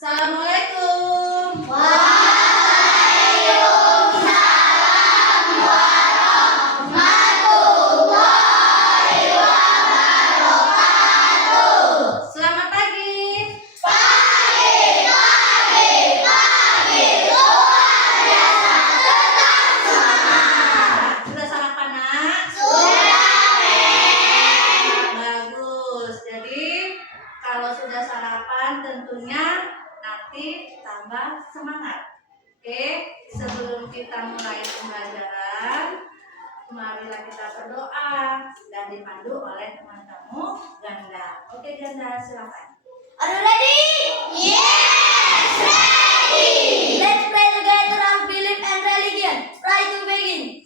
Assalamualaikum. Waalaikumsalam warahmatullahi wabarakatuh. Selamat pagi. Pagi. Luar biasa, tetap semangat. Sudah sarapan, Nak? Sudah, Bagus. Jadi kalau sudah sarapan tentunya nanti tambah semangat. Oke, sebelum kita mulai pembelajaran, marilah kita berdoa dan dipandu oleh teman kamu Ganda. Oke, Ganda, silakan. Are you ready? Yes, ready. Let's pray together on belief and religion. Try to begin.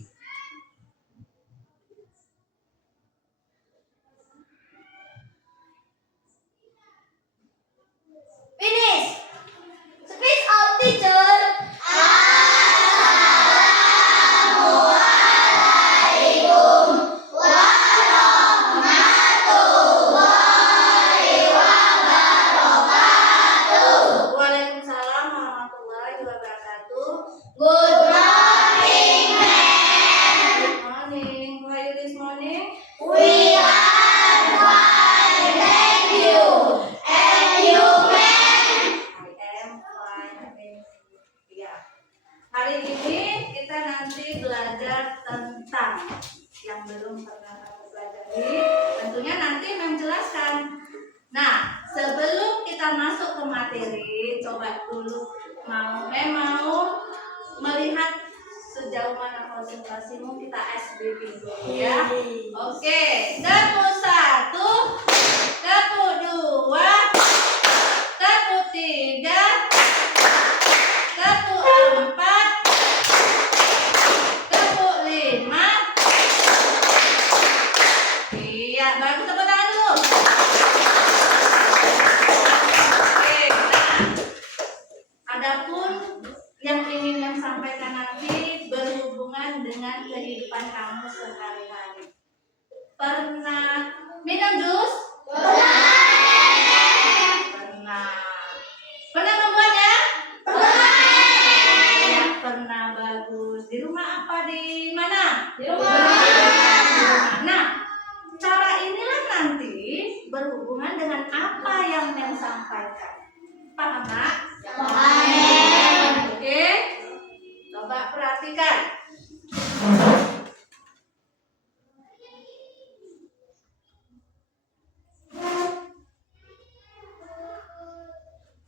Finish. Speak out, teacher. Assalamualaikum warahmatullahi wabarakatuh. Waalaikumsalam warahmatullahi wabarakatuh. Good morning, ma'am. Good morning. How are you this morning? We are fine, thank you. And you, ma'am? I am fine. Iya. Hari ini kita nanti belajar tentang yang belum pernah kamu pelajari. Tentunya nanti menjelaskan. Nah, sebelum kita masuk ke materi, coba dulu mau melihat sejauh mana konsentrasimu, kita SBB dulu ya. Oke, tepuk 1, tepuk 2, tepuk 3, tepuk 4, tepuk 5. Iya, bagus, tepuk tangan dulu. Oke, nah, adapun yang ingin yang sampaikan nanti berhubungan dengan kehidupan kamu sehari-hari. Pernah minum jus? Pernah. Pernah membuatnya? Ya, pernah. Bagus. Di rumah apa di mana? Di rumah. Nah, cara inilah nanti berhubungan dengan apa yang sampaikan. Paham, Nak? Paham. Oke. Coba perhatikan.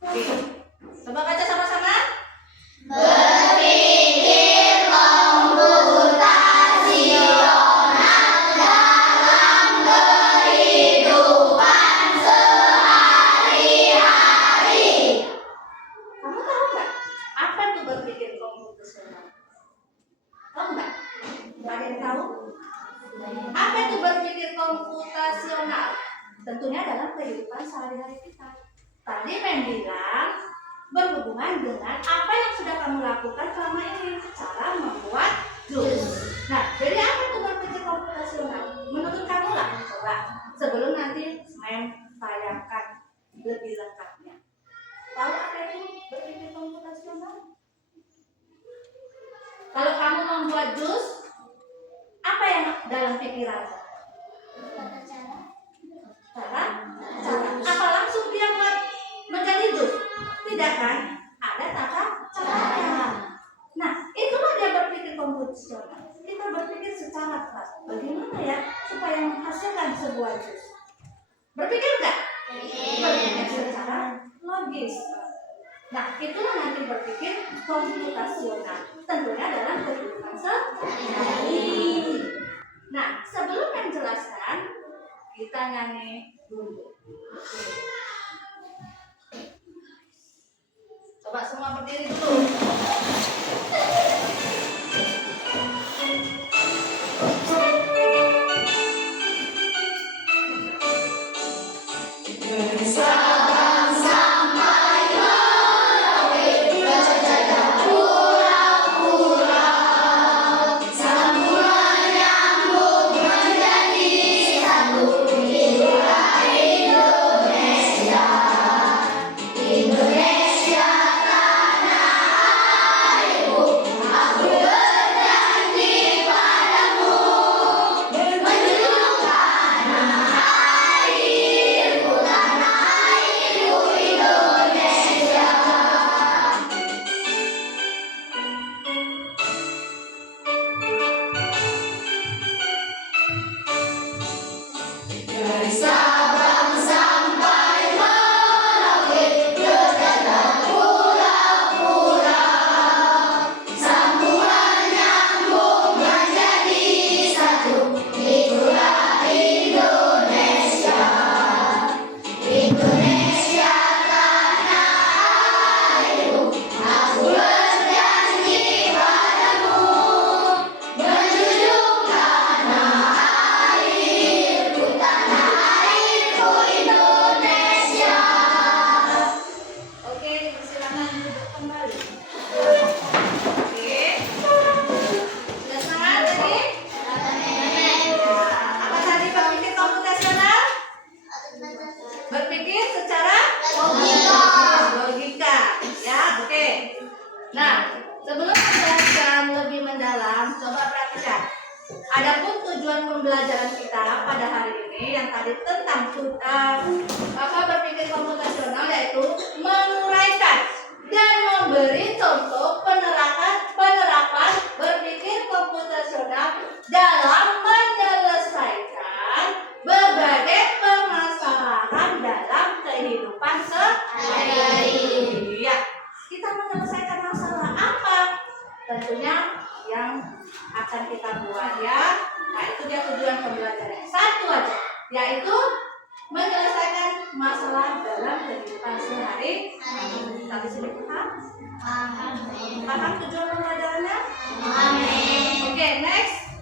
Oke. Coba baca sama-sama. Berpikir komputasional dalam kehidupan sehari-hari. Kamu tahu nggak apa itu berpikir komputasional? Tahu nggak? Ada yang tahu? Apa itu berpikir komputasional? Tentunya dalam kehidupan sehari-hari kita. Tadi Mem bilang berhubungan dengan apa yang sudah kamu lakukan selama ini, cara membuat jus. Nah, jadi apa itu berpikir komputasional? Menurut kamu lah, coba sebelum nanti Mem tayangkan lebih lengkapnya. Tahu apa itu berpikir komputasional? Kalau kamu membuat jus, apa yang dalam pikiranmu? Cara? Apa langsung dia buat menjadi jus? Tidak kan? Ada tata caranya. Nah, itulah dia berpikir komputasional. Kita berpikir secara keras. Bagaimana ya supaya menghasilkan sebuah jus? Berpikir enggak? Berpikir secara logis. Nah, itulah nanti berpikir komputasional. Tentunya dalam kehidupan sehari-hari. Nah, sebelum menjelaskan, kita nyanyi dulu. Coba semua berdiri dulu. Sabang sampai Merauke berjajah pulau-pulau, sambungan nyambung menjadi satu jiwa Indonesia. Indonesia silakan duduk kembali. Oke. Sudah semangat tadi? Apa tadi berpikir komputasional? Berpikir secara logika. Ya, oke. Nah, sebelum menjelaskan lebih mendalam, coba perhatikan. Adapun tujuan pembelajaran kita pada hari ini yang tadi tentang berpikir komputasional, yaitu menguraikan dan memberi contoh penerapan berpikir komputasional dalam menyelesaikan berbagai permasalahan dalam kehidupan sehari-hari. Ya, kita menyelesaikan masalah apa? Tentunya yang akan kita buat ya. Nah, itu dia tujuan pembelajaran. Satu aja, yaitu menyelesaikan masalah dalam kehidupan sehari-hari. Sampai sini paham? Paham tujuan pembelajarannya? Oke, next.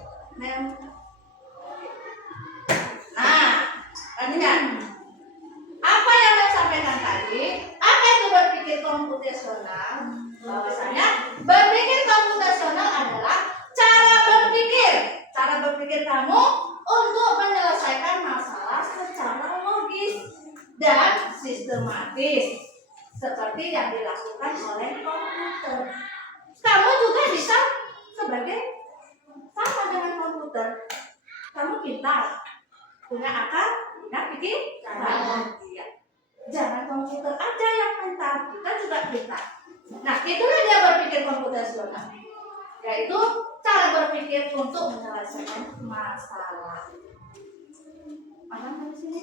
Nah, lanjutkan. Apa yang saya sampaikan tadi? Apa itu berpikir komputasional? Bahwasanya berpikir komputasional adalah cara berpikir kamu untuk menyelesaikan masalah secara logis dan sistematis seperti yang dilakukan oleh komputer. Kamu juga bisa sebagai sama dengan komputer. Kamu pintar, punya akal, punya pikiran. Iya. Jangan komputer aja yang pintar, kita juga pintar. Nah, itulah dia berpikir komputasional, yaitu cara berpikir untuk menyelesaikan masalah. Paham di sini?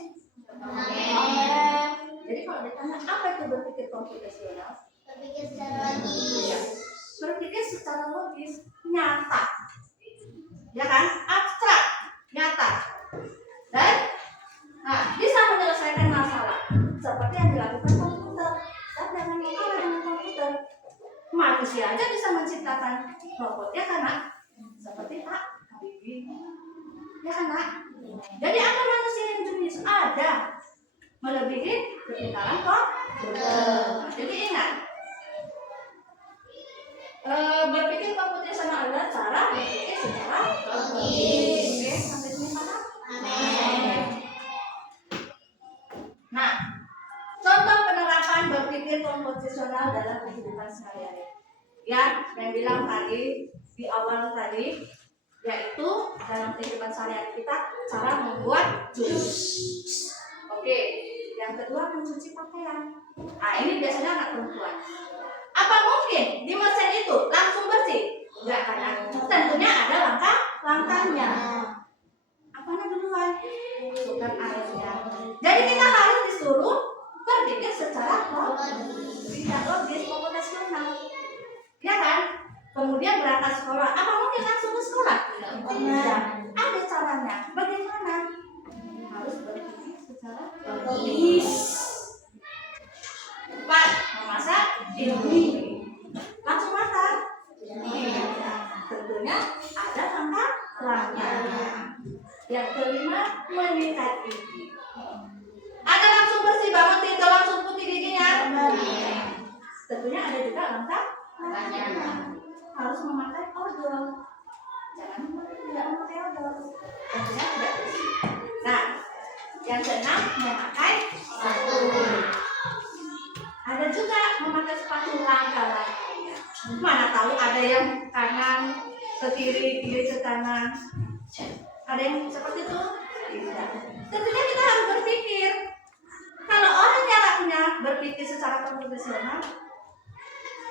Jadi kalau ditanya apa itu berpikir komputasional? Berpikir secara logis. Berpikir secara logis, nyata, ya kan? Abstrak, nyata, dan bisa menyelesaikan masalah seperti yang dilakukan komputer. Dan jangan lupa dengan komputer, manusia aja bisa menciptakan robot, ya kan nak? Seperti Pak Habibie, ya kan nak? Jadi ada manusia yang jenius, ada, melebihi kepintaran komputer. Jadi ingat, berpikir komputasional adalah cara berpikir secara logis. Oke, sampai sini paham? Nah, contoh penerapan berpikir komputasional dalam kehidupan sehari-hari. Ya, yang bilang tadi di awal tadi, yaitu dalam kehidupan sehari-hari kita cara membuat jus. Oke, yang kedua mencuci pakaian. Nah, ini biasanya anak perempuan. Apa mungkin di mesin itu langsung bersih? Enggak kan? Tentunya ada langkah-langkahnya. Apanya duluan? Masukkan airnya. Jadi kita harus disuruh berpikir secara logis, komputasional. Ya kan? Kemudian berangkat sekolah. Apa mungkin langsung ke sekolah? Tidak. Ada caranya. Bagaimana? Harus berpikir secara logis. Empat, memasak ini. Langsung masak? Tidak. Tentunya ada langkah-langkahnya. Yang kelima, menyikat gigi. Ada langsung bersih banget tidur, langsung putih giginya? Tentunya ada juga langkah-langkahnya. Harus memakai odol. Jangan tidak memakai odol. Tentunya tidak bersih. Nah, yang keenam, memakai sabun. Ada juga memakai sepatu langkah-langkahnya. Mana tahu ada yang kanan ke kiri, kiri ke kanan. Ada yang seperti itu? Tidak. Tentunya kita harus berpikir. Kalau orang jaraknya berpikir secara komputasional,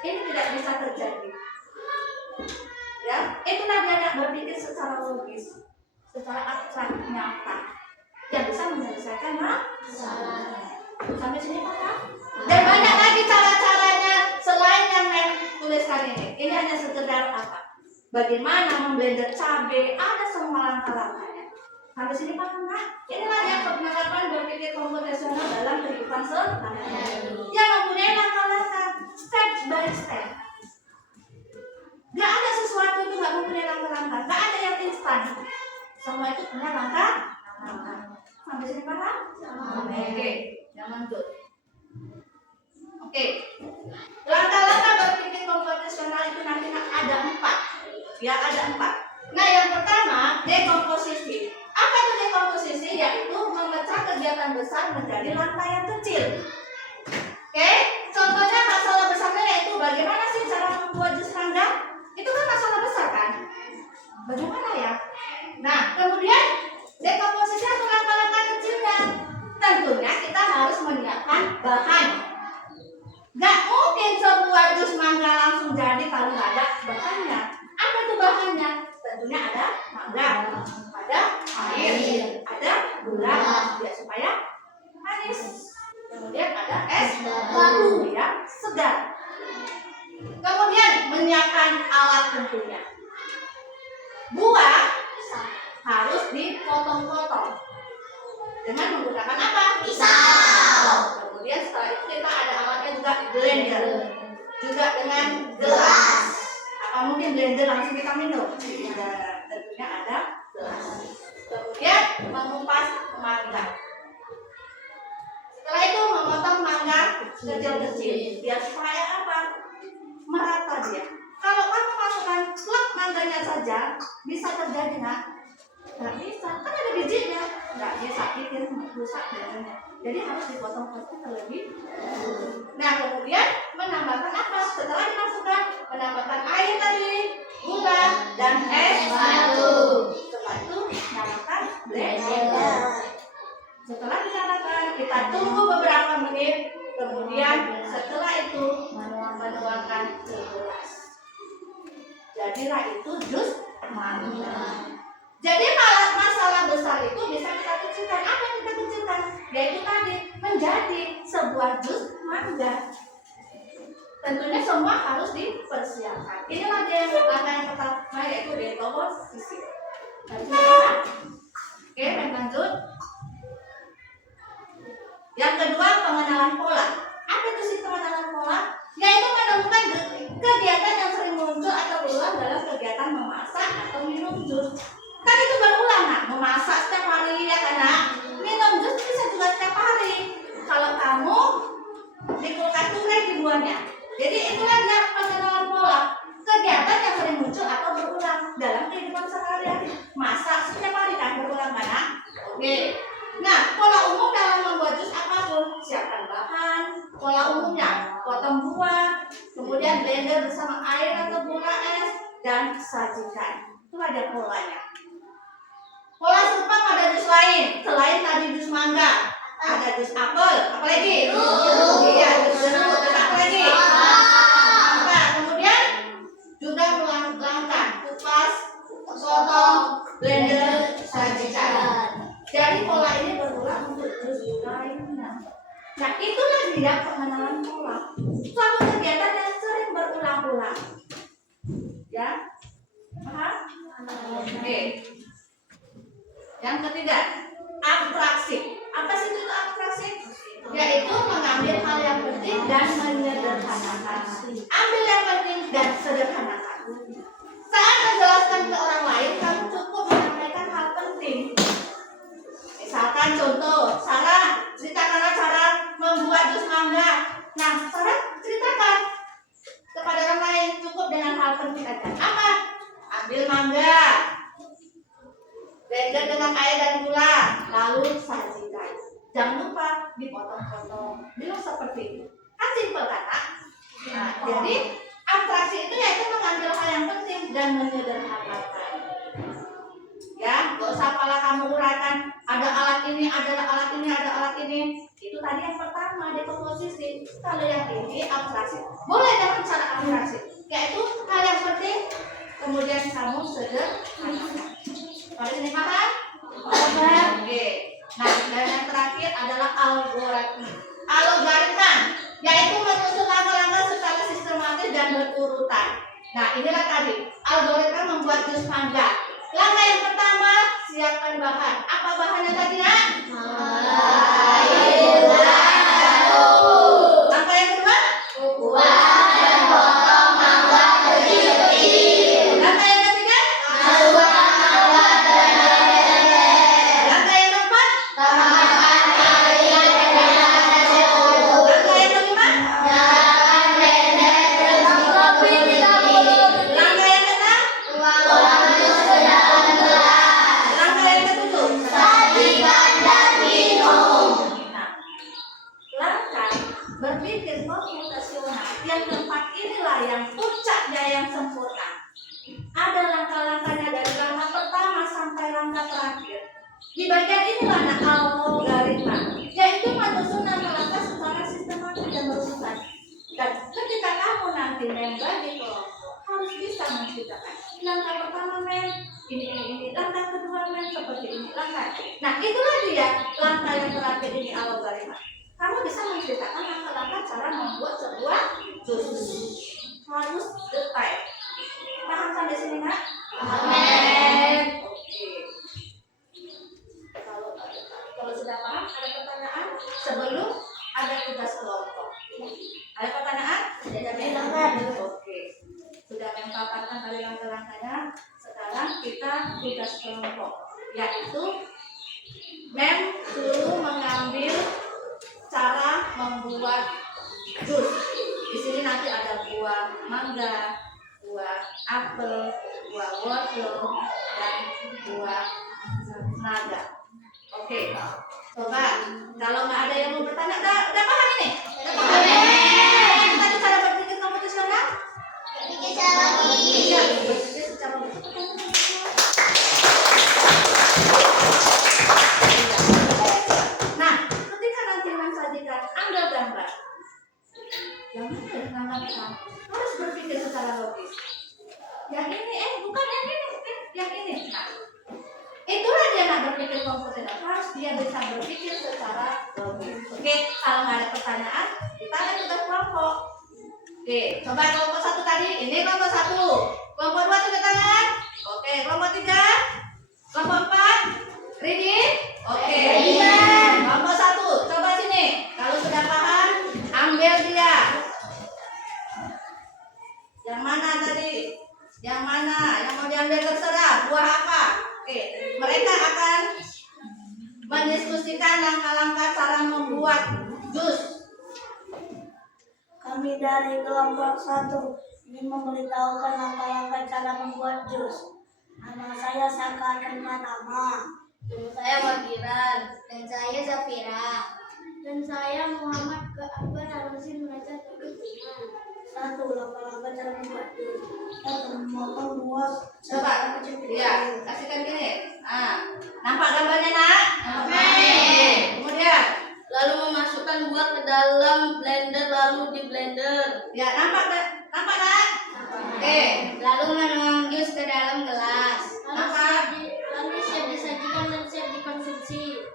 ini tidak bisa terjadi. Ya, itulah dia berpikir secara logis, secara abstrak, nyata, yang bisa menyelesaikan masalah. Sampai sini paham? Dan banyak lagi cara-caranya selain yang saya tuliskan ini. Ini hanya sekedar apa? Bagaimana memblender cabai, ada semua langkah-langkahnya. Sampai sini paham nggak? Inilah yang penerapan berpikir komputasional dalam kehidupan sehari-hari. Yang mempunyai langkah-langkah, step by step. Gak ada sesuatu itu gak mempunyai langkah-langkah. Gak ada yang instan. Semua itu punya langkah-langkah. Sampai sini paham? Oke, jangan lanjut. Oke, Langkah-langkah berpikir komposisional itu nanti ada 4. Ya, ada 4. Nah, yang pertama, dekomposisi. Apa itu dekomposisi? Yaitu memecah kegiatan besar menjadi langkah yang kecil. Oke, contohnya masalah besarnya yaitu bagaimana sih cara membuat jus mangga? Itu kan masalah besar kan? Bagaimana ya? Nah, kemudian dekomposisi atau langkah-langkah kecilnya. Tentunya kita harus menyiapkan bahan. Gak mungkin sebuah jus mangga langsung jadi kalau nggak ada bahannya. Apa itu bahannya? Tentunya ada mangga, ada air, ada gula, ya supaya manis. Kemudian ada es batu yang segar. Kemudian menyiapkan alat tentunya. Buah harus dipotong-potong dengan menggunakan apa? Pisau. Kemudian setelah itu kita ada alatnya juga blender, juga dengan gelas. Apa mungkin blender langsung kita minum? Tidak, tentunya ada gelas. Kemudian mengupas mangga. Setelah itu memotong mangga kecil-kecil biar supaya apa? Merata dia. Kalau kamu masukkan slot mangganya saja bisa terjadi nggak bisa, kan ada bijinya, nggak bisa bikin rusak blendernya. Jadi harus dipotong-potong terlebih. Nah, kemudian menambahkan apa? Setelah dimasukkan, menambahkan air tadi, gula dan es batu. Setelah itu nyalakan blender. Setelah dinyalakan, kita tunggu beberapa menit. Kemudian setelah itu menuangkan ke gelas. Jadilah itu jus mangga. Jadi masalah besar itu bisa kita kecilkan. Apa yang kita kecilkan? Yaitu tadi menjadi sebuah jus mangga. Tentunya semua harus dipersiapkan. Inilah dia langkah yang pertama yaitu dekomposisi. Oke, lanjut. Yang kedua, pengenalan pola. Apa itu sih pengenalan pola? Yaitu menemukan kegiatan yang sering muncul atau berulang dalam kegiatan memasak atau minum jus. Kan itu berulang, memasak setiap hari ya kan, minum jus bisa juga setiap hari. Kalau kamu di kulkas tuh ribuannya. Jadi itulah dia pengenalan pola. Kegiatan yang sering muncul atau berulang dalam kehidupan sehari-hari. Masak setiap hari kan berulang kan? Oke. Nah, pola umum dalam membuat jus apapun, siapkan bahan. Pola umumnya, potong buah, kemudian blender bersama air atau gula es, dan sajikan. Itu ada polanya. Pola serupa pada jus lain, selain tadi jus mangga, ada jus apel, apa lagi? Iya, jus jeruk, terus apa lagi? Nah, kemudian juga langkah kupas, potong, blender, sajikan. Jadi pola ini berulang untuk jus lainnya. Nah, itulah dia pengenalan pola. Suatu kegiatan yang sering berulang-ulang. Ya, paham? Oke. Yang ketiga, abstraksi. Apa sih itu abstraksi? Yaitu mengambil hal yang penting dan menyederhanakan. Ambil yang penting dan sederhanakan. Saat menjelaskan ke orang lain, kamu cukup menyampaikan hal penting. Misalkan contoh, Sarah, ceritakanlah cara membuat jus mangga. Nah, Sarah ceritakan kepada orang lain, cukup dengan hal penting aja. Apa? Ambil mangga, blender dengan air dan gula, lalu sajikan. Jangan lupa dipotong-potong. Belum seperti itu. Kan simpel kan? Nah, jadi abstraksi itu yaitu mengambil hal yang penting dan menyederhanakan. Ya, gak usah pala kamu uraikan. Ada alat ini, ada alat ini, ada alat ini. Itu tadi yang pertama dekomposisi. Kalau yang ini abstraksi, boleh dengan cara abstraksi. Yaitu hal yang penting, kemudian kamu sederhanakan. Kalau ini paham? Oke. Nah, dan yang terakhir adalah algoritma. Algoritma yaitu menyusun langkah-langkah secara sistematis dan berurutan. Nah, inilah tadi algoritma membuat jus mangga. Langkah yang pertama, siapkan bahan. Apa bahannya tadi, Nak? Air dan batu. Langkah yang kedua, buah dan potong mangga kecil-kecil. Langkah yang ketiga, masukkan mangga dan blender. Langkah yang keempat, tambahkan air dan es batu. Langkah yang kelima, nyalakan yang keempat inilah yang puncaknya yang sempurna. Ada langkah-langkahnya dari langkah pertama sampai langkah terakhir. Di bagian inilah algoritma, yaitu menyusun langkah secara sistematis dan berurutan. Dan ketika kamu nanti membagi kelompok, harus bisa menceritakan langkah pertama ini, langkah kedua seperti ini, langkah. Nah, itulah dia langkah yang terakhir ini algoritma. Kamu bisa menceritakan langkah-langkah cara membuat sebuah jus. Harus detail. Paham sampai sini, Nak? Amin. Oke. Kalau sudah paham, ada pertanyaan sebelum ada tugas kelompok. Ada pertanyaan? Silakan. Oke. Sudah mempaparkan tadi langkah-langkahnya. Sekarang kita tugas kelompok, yaitu suruh mengambil cara membuat jus. Di sini nanti ada buah mangga, buah apel, buah wortel, dan buah naga. Oke, coba kalau nggak ada yang mau bertanya, udah paham ini? Tadi cara berpikir komputasional? Berpikir secara logis. Iya, berpikir secara logis. Nah, ketika nanti mensajikan, ambil gambar. Yang mana gambar? Harus berpikir secara logis. Yang ini, bukan yang ini, yang ini. Nah, itulah dia nak berpikir komputasional. Harus dia bisa berpikir secara logis. Oke, kalau nggak ada pertanyaan, kita ada tugas kelompok. Oke, coba kelompok 1 tadi. Ini kelompok 1. Kelompok 2 tanda tangan. Oke, kelompok 3. Kelompok 4. Ready? Oke. Kelompok 1, coba sini. Kalau sudah paham, ambil dia. Yang mana tadi? Yang mana? Yang mau diambil terserah. Buah apa? Oke, mereka akan mendiskusikan langkah-langkah cara membuat jus. Kami dari kelompok 1 ingin memberitahukan langkah-langkah cara membuat jus. Nama saya Saka Pratama. Nama saya Wagiran. Dan saya Zafira. Dan saya Muhammad Akbar Harusin Raja Teguh. 1. Langkah-langkah cara membuat jus. Kita memotong buah. Coba, ya, kasihkan gini. Nampak gambarnya, Nak? Nampak. Kemudian, Lalu memasukkan buah ke dalam blender, lalu di blender. ya, nampak, Nak? Oke. Lalu menuang jus ke dalam gelas. Nampak? Lalu siap disajikan dan siap dikonsumsi.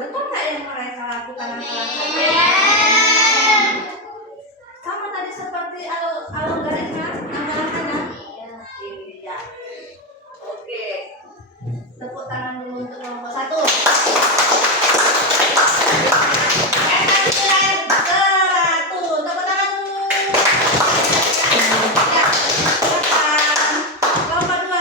Betul nggak yang mereka lakukan langkah-langkahnya? Sama tadi seperti algoritma langkah-langkahnya? Iya. Oke. Tepuk tangan dulu untuk kelompok 1. Tepuk tangan dulu. Ya, silakan. Kelompok 2.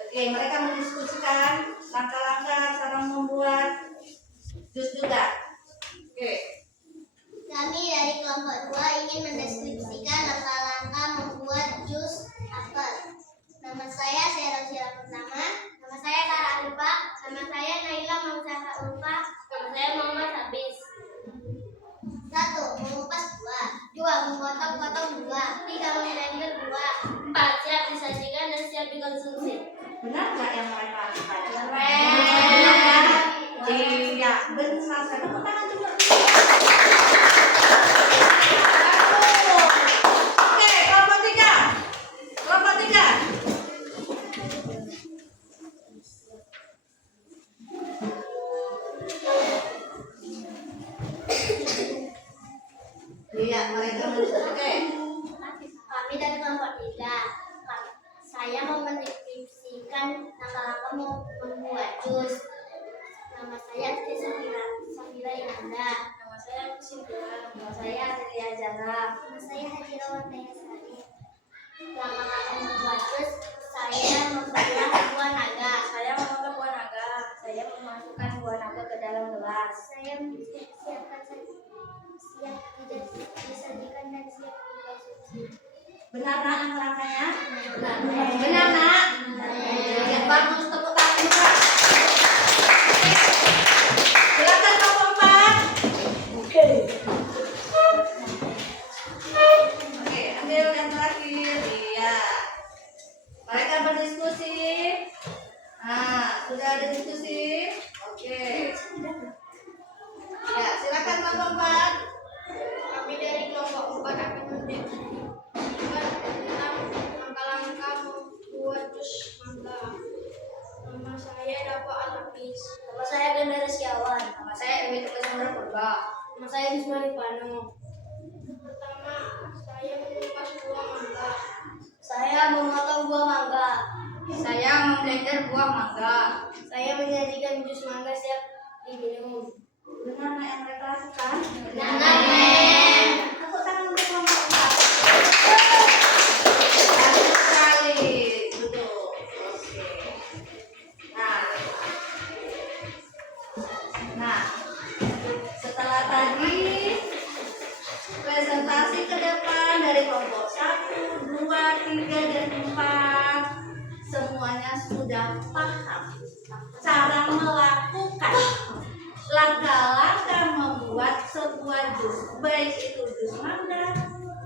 Oke, mereka mendiskusikan langkah-langkah cara membuat jus juga. Oke. Kami dari kelompok 2 ingin mendeskripsikan langkah-langkah membuat jus apel. Nama saya Rosia Pertama. Nama saya Kara Arifah. Nama saya Naila Mausaka Ulfa. Nama saya Muhammad Habis. 1. Mengupas buah. 2. Memotong-potong buah. 3. Memblender buah. 4. Siap disajikan dan siap dikonsumsi. Benar nggak yang mereka lakukan? Benar. Iya, benar. Tepuk tangan juga. Oke, kelompok 3. Kelompok 3. Iya, mereka oke. Kami dari kelompok 3. Saya mau mendeskripsikan langkah-langkah membuat jus. Nama saya Siti Safira Iranda. Nama saya Kusintura. Nama saya Adelia Jara. Nama saya Hajira Wardaya Sari. Langkah-langkah membuat jus, saya membelah buah naga. Saya memotong buah naga. Saya memasukkan buah naga ke dalam gelas. Saya siapkan siap disajikan dan siap dikonsumsi. Benar nak langkah-langkahnya? Benar. Benar nak? Ya, bagus, tepuk tangan juga. Ada diskusi? Oke. Ya, silakan kelompok 4. Kami dari kelompok 4 akan menjelaskan tentang langkah-langkah membuat jus mangga. Nama saya Dapo Alapis. Nama saya Gandara Setiawan. Nama saya Ewi Tegasendra Purba. Nama saya Wisma Ripano. Pertama, saya mengupas buah mangga. Saya memotong buah mangga. Saya memblender buah mangga. Saya menyajikan jus mangga siap diminum. Benar yang mereka lakukan? Benar, Men. Tepuk tangan untuk kelompok 4. Bagus sekali. Duduk. Oke. Nah, setelah tadi presentasi ke depan dari kelompok 1, 2, 3, dan 4, semuanya sudah paham cara melakukan langkah-langkah membuat sebuah jus, baik itu jus mangga,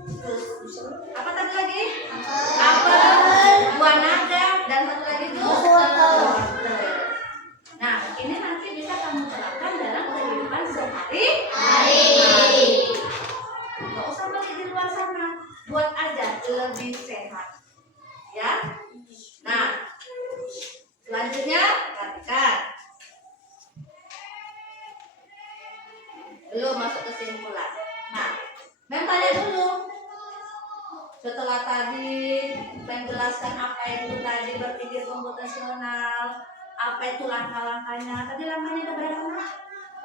jus apa tadi lagi? Apel, buah naga, dan satu lagi jus wortel. Nah, ini nanti bisa kamu terapkan dalam kehidupan sehari-hari. Nggak usah beli di luar sana, buat aja lebih sehat. Ya. Nah, selanjutnya perhatikan. Belum masuk kesimpulan. Nah, Mem tanya dulu. Setelah tadi menjelaskan apa itu tadi berpikir komputasional, apa itu langkah-langkahnya. Tadi langkahnya ada berapa?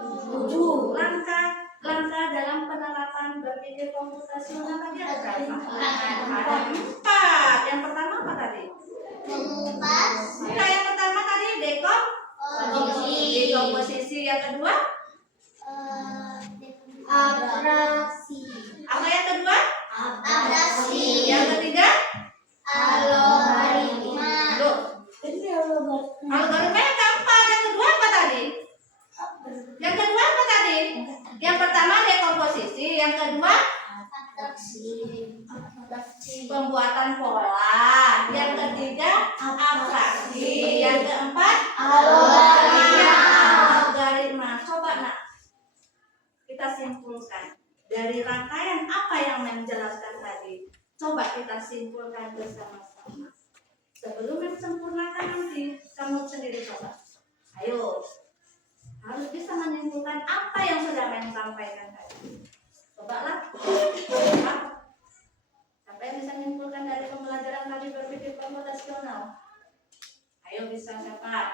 7 langkah. Langkah dalam penerapan berpikir komputasional tadi ada berapa? Ada 4. Yang pertama apa tadi? Mengupas. Nah, yang pertama tadi dekomposisi. Yang kedua? Abrasi. Apa yang kedua? Abrasi. Yang ketiga? Algoritma. Loh, algoritma yang keempat. Yang kedua apa tadi? Yang kedua apa tadi? Yang pertama dekomposisi. Yang kedua pembuatan pola. Yang ketiga abstraksi. Yang keempat algoritma. Coba nak kita simpulkan dari rangkaian apa yang menjelaskan tadi. Coba kita simpulkan bersama-sama. Sebelum mensempurnakan nanti kamu sendiri coba. Ayo, harus bisa menyimpulkan apa yang sudah Men sampaikan tadi. Cobalah. Apa yang bisa menyimpulkan dari pembelajaran tadi berpikir komputasional? Ayo, bisa siapa?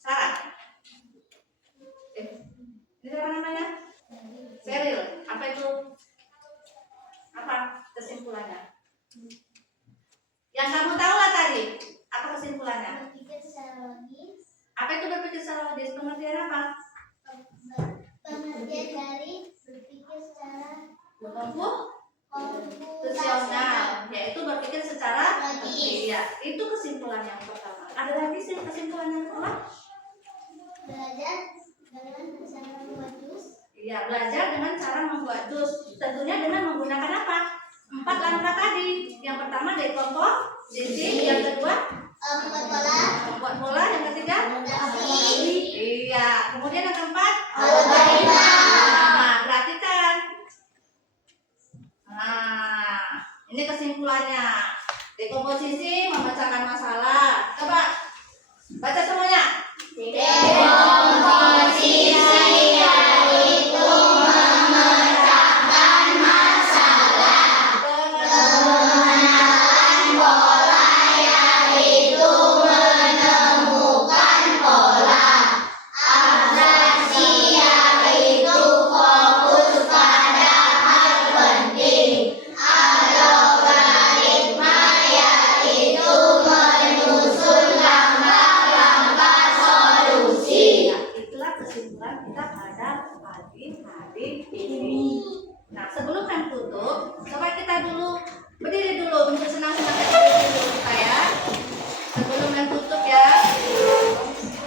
Sarah. Ini apa namanya? Seril. Apa itu? Apa kesimpulannya? Yang kamu tahu lah tadi. Apa kesimpulannya? Berpikir secara logis. Apa itu berpikir secara logis? Pengertian apa? Pengertian dari berpikir secara komputasional, yaitu berpikir secara logis. iya, itu kesimpulan yang pertama. Ada lagi sih kesimpulan yang kedua? Belajar dengan cara membuat jus. Iya, belajar dengan cara membuat jus. Tentunya dengan menggunakan apa? 4 langkah tadi. Yang pertama dekomposisi, yang kedua membuat pola, yang ketiga iya, kemudian yang keempat algoritma. Nah, perhatikan. Nah, ini kesimpulannya. Dekomposisi memecahkan masalah. Coba baca semuanya. Dekomposisi yaitu memecahkan masalah. Pengenalan pola yaitu menemukan pola. Abstraksi yaitu fokus pada hal penting. Algoritma yaitu menyusun langkah-langkah solusi. Nah, itulah kesimpulan kita pada pagi hari ini. Nah, sebelum kan tutup, coba kita dulu berdiri dulu untuk senang-senang berdiri dulu kita ya. Sebelum kan tutup ya.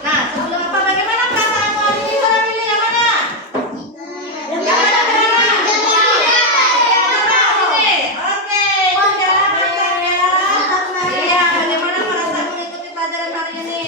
Nah, sebelum apa? Bagaimana perasaanmu hari ini? Saudara pilih yang mana? Yang mana? Oke, itu jalan mantap ya. Iya, bagaimana perasaanmu mengikuti pelajaran hari ini?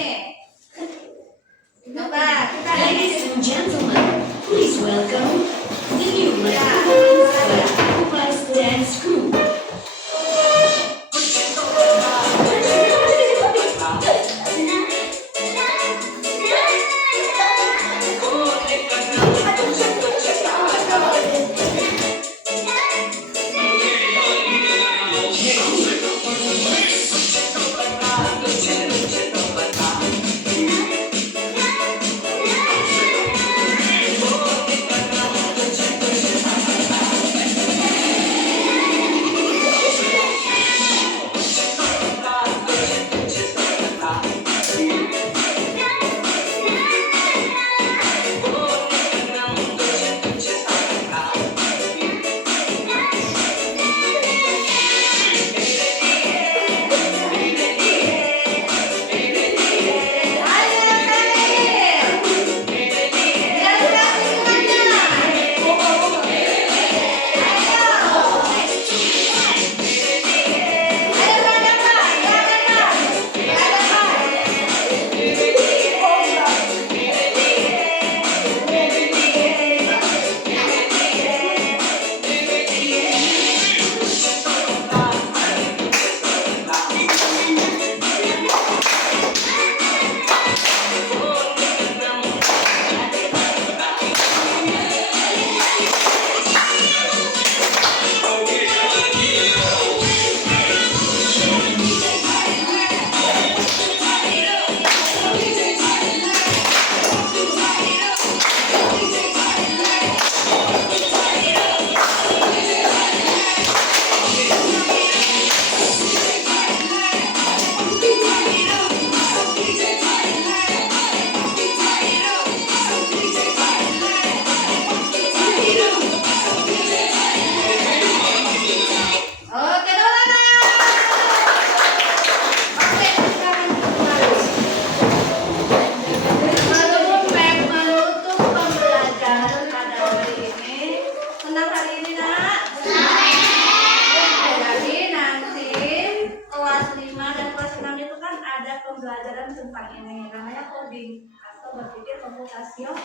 komputasional.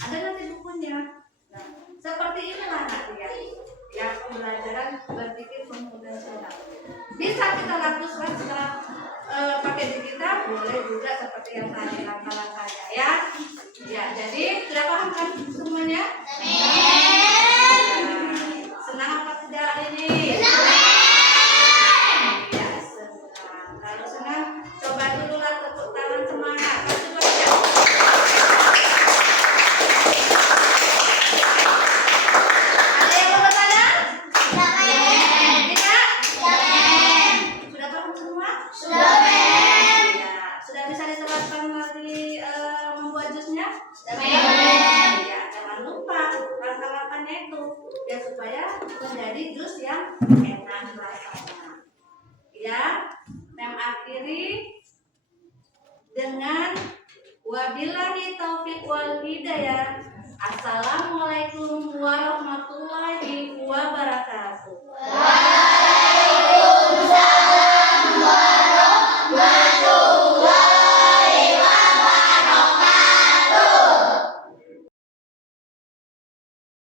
Ada nanti bukunya. Nah, seperti inilah nanti ya pembelajaran berpikir komputasional. Bisa kita lakukan setelah pakai digital, boleh juga seperti yang tadi langkah-langkahnya ya. Ya, jadi sudah paham kan semuanya? Senang apa tidak hari ini? Ya, senang. Kalau senang, coba dulu lah tepuk tangan semangat. Coba ya. Ada yang mau bertanya? Tidak? Sudah paham semua? Ya, sudah bisa diterapkan nanti membuat jusnya? Ya, jangan lupa langkah-langkahnya itu ya supaya menjadi jus yang enak rasanya. Ya, Mem akhiri dengan wabillahi taufik wal hidayah. Assalamualaikum